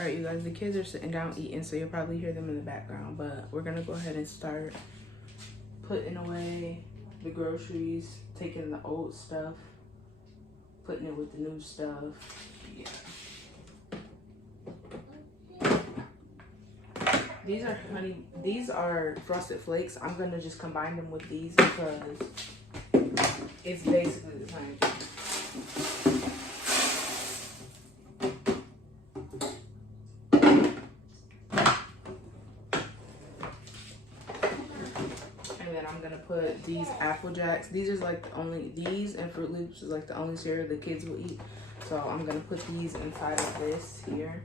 All right, you guys, the kids are sitting down eating, so you'll probably hear them in the background, but we're gonna go ahead and start putting away the groceries, taking the old stuff, putting it with the new stuff. Yeah. These are Frosted Flakes. I'm gonna just combine them with these because it's basically the same thing. I'm gonna put these Apple Jacks. These are like the only, these and Fruit Loops is like the only cereal the kids will eat. So I'm gonna put these inside of this here.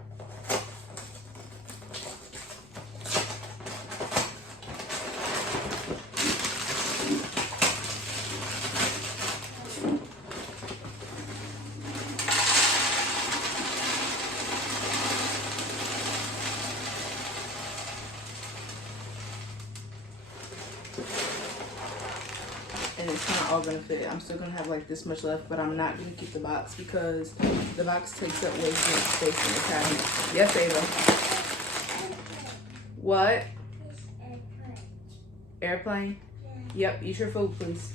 And it's kind of all gonna fit. I'm still gonna have like this much left, but I'm not gonna keep the box because the box takes up way too much space in the cabinet. Yes, Ava. What? Airplane? Yep, eat your food, please.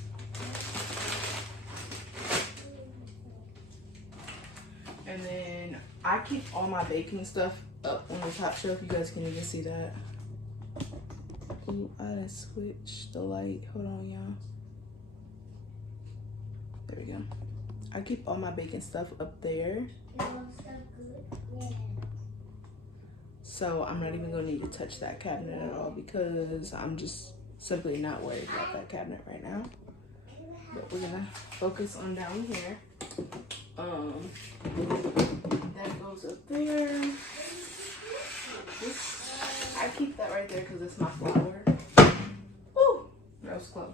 And then I keep all my baking stuff up on the top shelf. You guys can even see that. Ooh, I done switched the light. Hold on, y'all. There we go. I keep all my baking stuff up there. It looks so good. Yeah. So I'm not even gonna need to touch that cabinet at all because I'm just simply not worried about that cabinet right now. But we're gonna focus on down here. That goes up there. I keep that right there because it's my flour. Woo! That was close.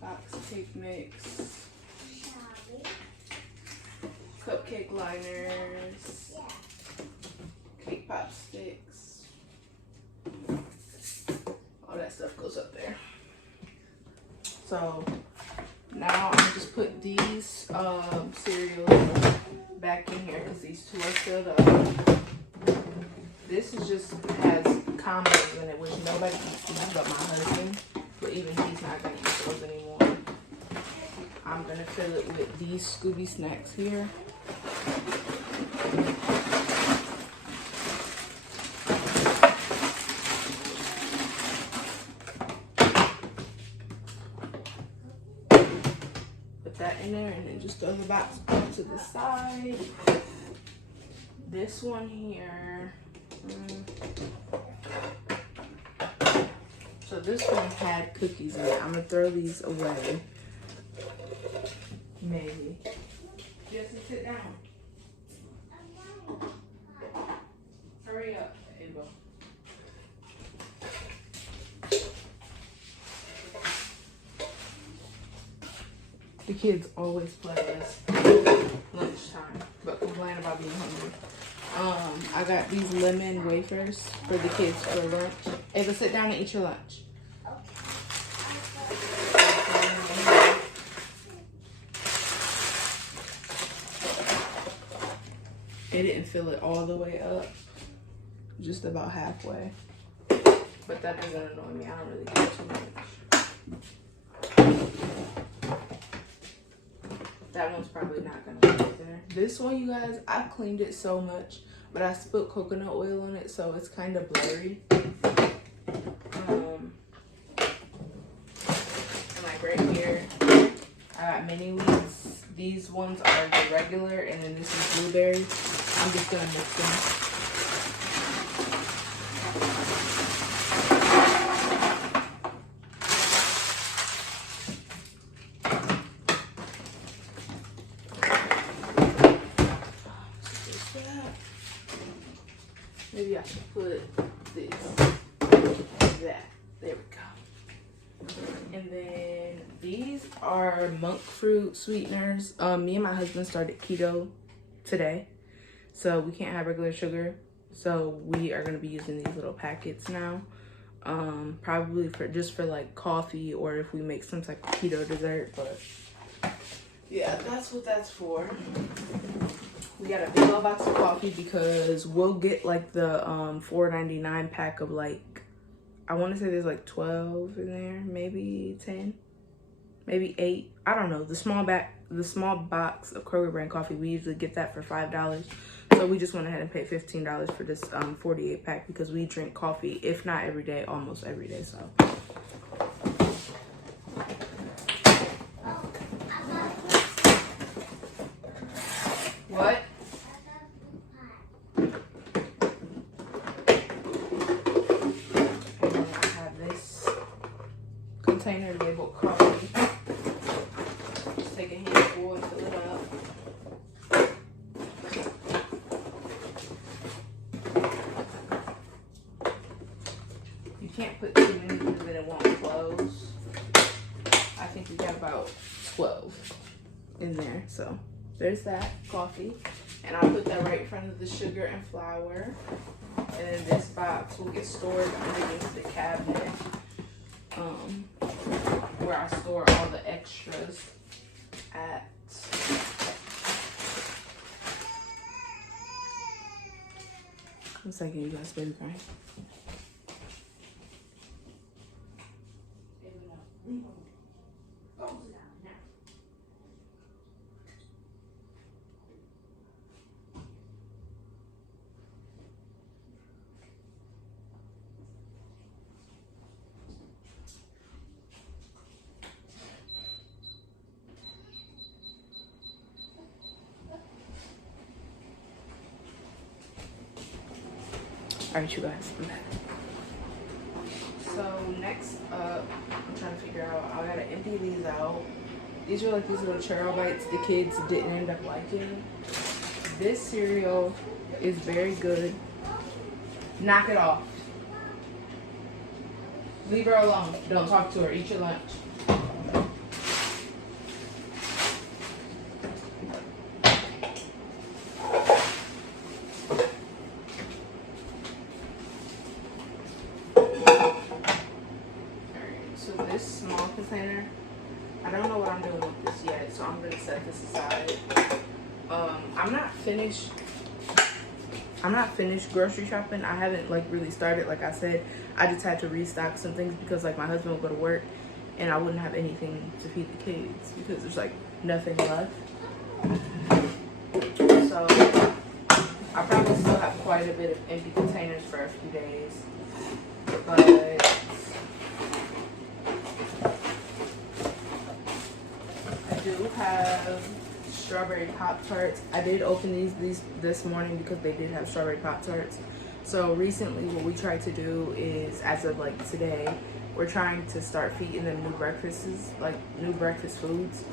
Box cake mix, cupcake liners, cake pop sticks, all that stuff goes up there. So now I'm gonna just put these cereals back in here because these two are filled up. This is just has combos in it, which nobody eats these but my husband. But even he's not gonna eat those anymore. I'm gonna fill it with these Scooby snacks here. Put that in there and then just throw the box off to the side. This one here. So this one had cookies in it. I'm gonna throw these away. Maybe. Jesse, sit down. Hurry up, Ava. The kids always play this lunchtime, but complain about being hungry. I got these lemon wafers for the kids for lunch. Ava, sit down and eat your lunch. It didn't fill it all the way up, just about halfway. But that doesn't annoy me. I don't really care too much. That one's probably not gonna go there. This one, you guys, I've cleaned it so much, but I spilled coconut oil on it, so it's kind of blurry. And like right here, I got mini wheats. These ones are the regular, and then this is blueberry. I'm just gonna mix them. Maybe I should put this, that. There we go. And then these are monk fruit sweeteners. Me and my husband started keto today, so we can't have regular sugar. So we are gonna be using these little packets now. Probably for just for like coffee or if we make some type of keto dessert, but yeah, that's what that's for. We got a big old box of coffee because we'll get like the $4.99 pack of like, I want to say there's like 12 in there, maybe 10, maybe 8. I don't know. The small box of Kroger brand coffee, we usually get that for $5. So we just went ahead and paid $15 for this 48 pack because we drink coffee, if not every day, almost every day. So. What? And then I have this container labeled coffee. Just take a handful and fill it up. You can't put too many because then it won't close. I think we got about 12 in there, so. There's that coffee, and I'll put that right in front of the sugar and flour. And then this box will get stored underneath the cabinet, where I store all the extras at. One second, you guys, baby crying. All right, you guys, I'm back. So next up, I'm trying to figure out, I gotta empty these out. These are like these little churro bites the kids didn't end up liking. This cereal is very good. Knock it off. Leave her alone. Don't talk to her. Eat your lunch. Container. I don't know what I'm doing with this yet, so I'm gonna set this aside. I'm not finished grocery shopping. I haven't like really started. Like I said, I just had to restock some things because like my husband would go to work and I wouldn't have anything to feed the kids because there's like nothing left. So I probably still have quite a bit of empty containers for a few days, but I do have strawberry Pop-Tarts. I did open these this morning because they did have strawberry Pop-Tarts. So recently what we tried to do is, as of like today, we're trying to start feeding them new breakfast foods,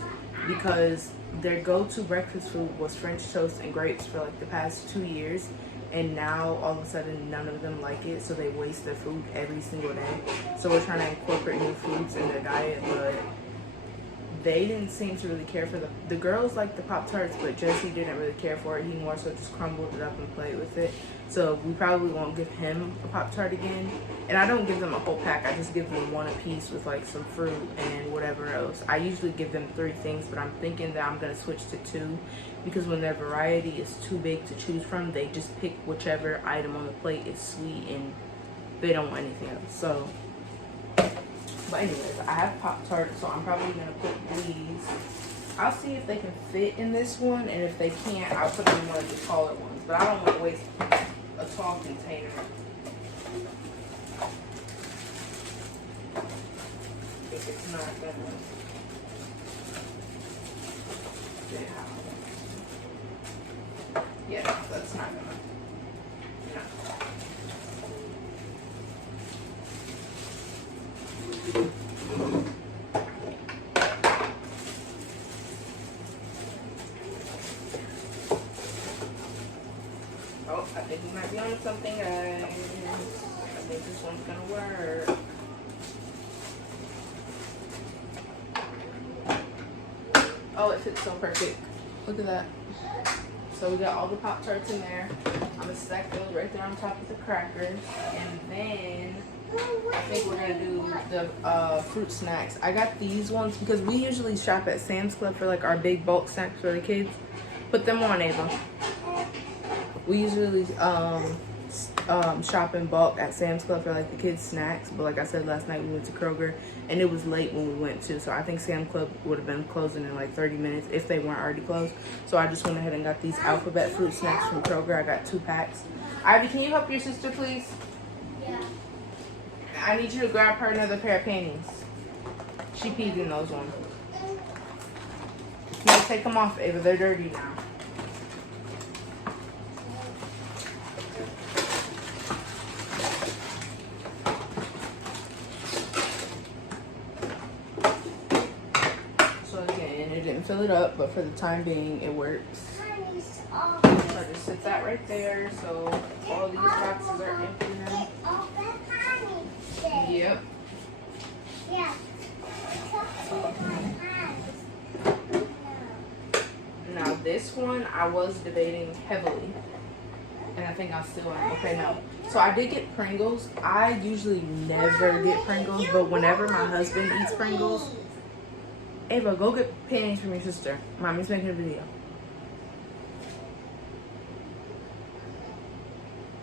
because their go-to breakfast food was French toast and grapes for like the past 2 years, and now all of a sudden none of them like it, so they waste their food every single day. So we're trying to incorporate new foods in their diet, but they didn't seem to really care for the girls liked the Pop-Tarts, but Jesse didn't really care for it. He more so just crumbled it up and played with it. So we probably won't give him a Pop-Tart again. And I don't give them a whole pack. I just give them one apiece with like some fruit and whatever else. I usually give them 3 things, but I'm thinking that I'm going to switch to 2, because when their variety is too big to choose from, they just pick whichever item on the plate is sweet and they don't want anything else. So, but anyways, I have Pop-Tarts, so I'm probably going to put these. I'll see if they can fit in this one, and if they can't, I'll put them in one of the taller ones. But I don't want to waste a tall container if it's not going to fit how. Yeah, that's not going to. No. Oh, I think we might be on something, guys. I think this one's gonna work. Oh, it fits so perfect. Look at that. So we got all the Pop-Tarts in there. I'm gonna stack those right there on top of the crackers. And then I think we're gonna do the fruit snacks. I got these ones because we usually shop at Sam's Club for like our big bulk snacks for the kids. Put them on, Ava. We usually shop in bulk at Sam's Club for like the kids snacks, but like I said last night we went to Kroger and it was late when we went to, so I think Sam's Club would have been closing in like 30 minutes if they weren't already closed. So I just went ahead and got these alphabet fruit snacks from Kroger. I got 2 packs. Ivy, can you help your sister please? Yeah. I need you to grab her another pair of panties. She peed in those ones. No, take them off, Ava. They're dirty now. So again, it didn't fill it up, but for the time being, it works. So I just sit that right there. So all these boxes are empty now. Yep. Yeah. Now this one I was debating heavily, and I think I still am. Okay, no. So I did get Pringles. I usually never get Pringles, but whenever my husband eats Pringles, Ava, go get panties from your sister. Mommy's making a video.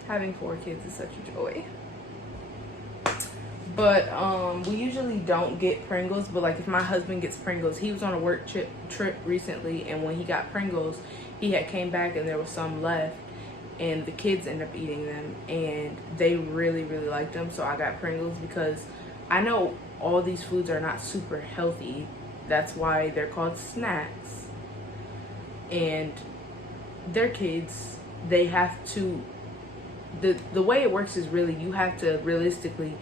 Having 4 kids is such a joy. But we usually don't get Pringles, but like if my husband gets Pringles, he was on a work trip recently, and when he got Pringles, he had came back and there was some left, and the kids ended up eating them, and they really liked them. So I got Pringles because I know all these foods are not super healthy. That's why they're called snacks, and they're kids. They have to, the way it works is really you have to realistically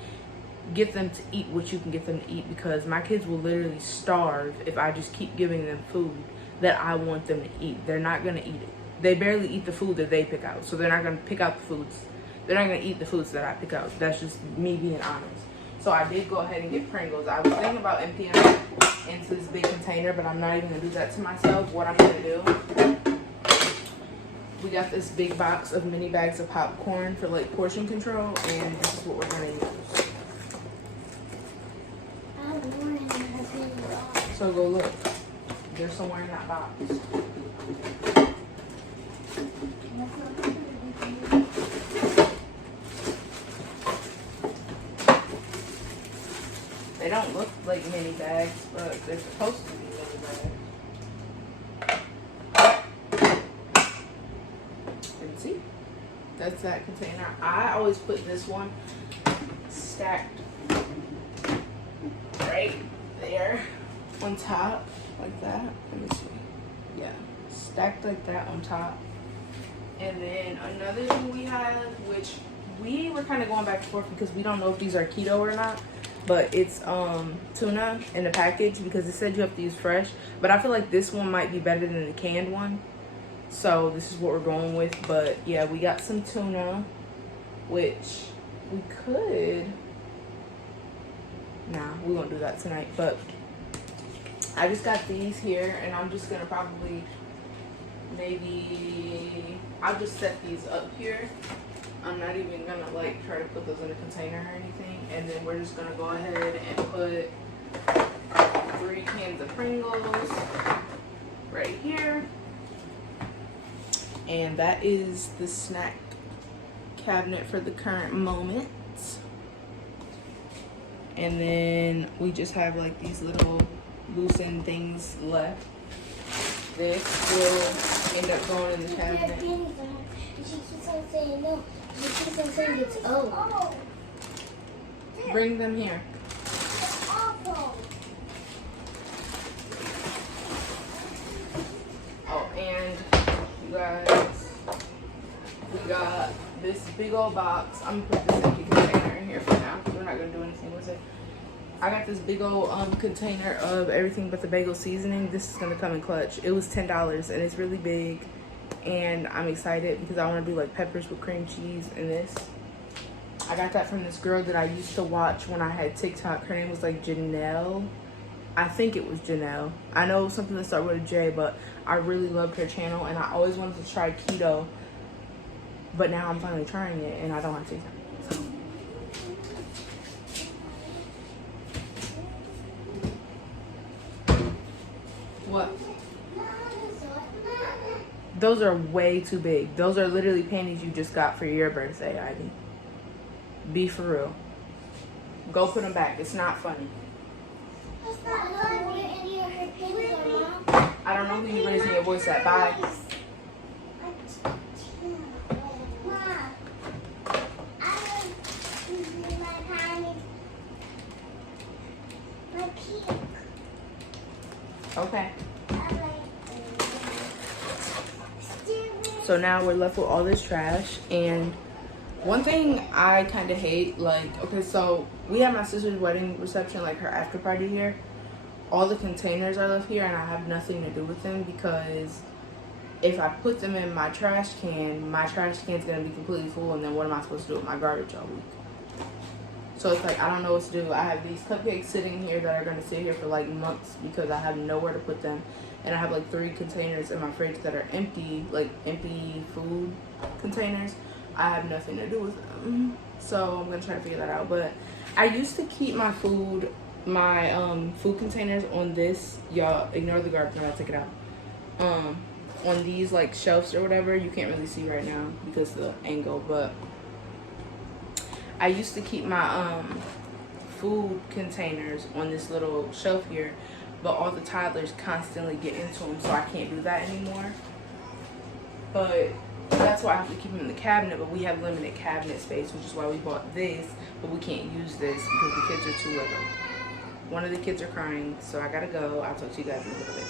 get them to eat what you can get them to eat, because my kids will literally starve if I just keep giving them food that I want them to eat. They're not going to eat it. They barely eat the food that they pick out, so they're not going to pick out the foods. They're not going to eat the foods that I pick out. That's just me being honest. So I did go ahead and get Pringles. I was thinking about emptying it into this big container, but I'm not even going to do that to myself. What I'm going to do, we got this big box of mini bags of popcorn for like portion control, and this is what we're going to use. So go look. They're somewhere in that box. They don't look like mini bags, but they're supposed to be mini bags. And see? That's that container. I always put this one stacked right there on top like that. Let me see. Yeah, stacked like that on top. And then another thing we have, which we were kind of going back and forth because we don't know if these are keto or not, but it's tuna in the package because it said you have to use fresh, but I feel like this one might be better than the canned one, so this is what we're going with. But yeah, we got some tuna, which we could, nah, we won't do that tonight, but I just got these here, and I'm just gonna probably I'll just set these up here. I'm not even gonna like try to put those in a container or anything. And then we're just gonna go ahead and put 3 cans of Pringles right here. And that is the snack cabinet for the current moment. And then we just have like these little loosened things left. This will end up going in the cabinet. She keeps on saying no. She keeps on saying it's old. Bring them here. It's awful. Oh, and you guys, we got this big old box. I'm gonna put this empty container in here for now. We're not gonna do anything with it. I got this big old container of everything but the bagel seasoning. This is gonna come in clutch. It was $10 and it's really big, and I'm excited because I want to do like peppers with cream cheese in this. I got that from this girl that I used to watch when I had TikTok. Her name was like Janelle. I think it was Janelle. I know something that started with a J, but I really loved her channel, and I always wanted to try keto, but now I'm finally trying it and I don't have TikTok. So Those are way too big. Those are literally panties you just got for your birthday, Ivy. Be for real. Go put them back. It's not funny. I don't know who you raising your voice at. Bye. Okay. So now we're left with all this trash, and one thing I kind of hate, like, okay, so we had my sister's wedding reception, like her after party here. All the containers are left here, and I have nothing to do with them because if I put them in my trash can's gonna be completely full, and then what am I supposed to do with my garbage all week? So it's like, I don't know what to do. I have these cupcakes sitting here that are gonna sit here for like months because I have nowhere to put them. And I have like 3 containers in my fridge that are empty, like empty food containers. I have nothing to do with them. So I'm gonna try to figure that out. But I used to keep my food containers on this. Y'all ignore the garbage when I take it out. On these like shelves or whatever. You can't really see right now because of the angle, but I used to keep my food containers on this little shelf here, but all the toddlers constantly get into them, so I can't do that anymore. But that's why I have to keep them in the cabinet, but we have limited cabinet space, which is why we bought this, but we can't use this because the kids are too little. One of the kids are crying, so I gotta go. I'll talk to you guys in a little bit.